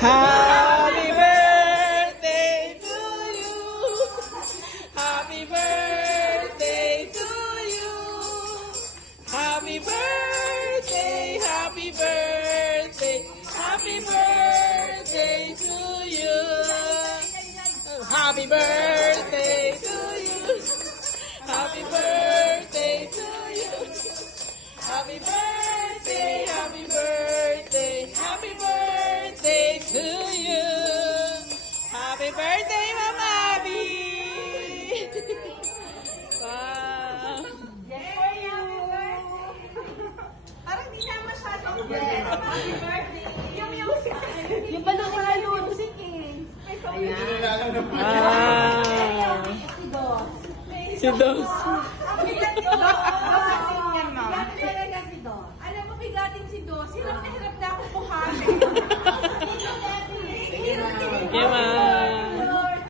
Happy birthday to you. Happy birthday to you. Happy birthday, happy birthday, happy birthday to you. Happy birthday to you. Happy birthday to you. Happy birthday, happy birthday, happy birthday to you. Happy birthday, Mama Abby. Wow. Parang di na masyadong happy birthday. Yung music. Yung balong na music eh. Wow. Si Dos. Si Dos. Ang bigat ni Dos. Bigatin yan, ma'am. Bigatin talaga si Dos. Alam mo, bigatin si Dos. Hirap na hirap na ako buhatin. Okay, ma'am.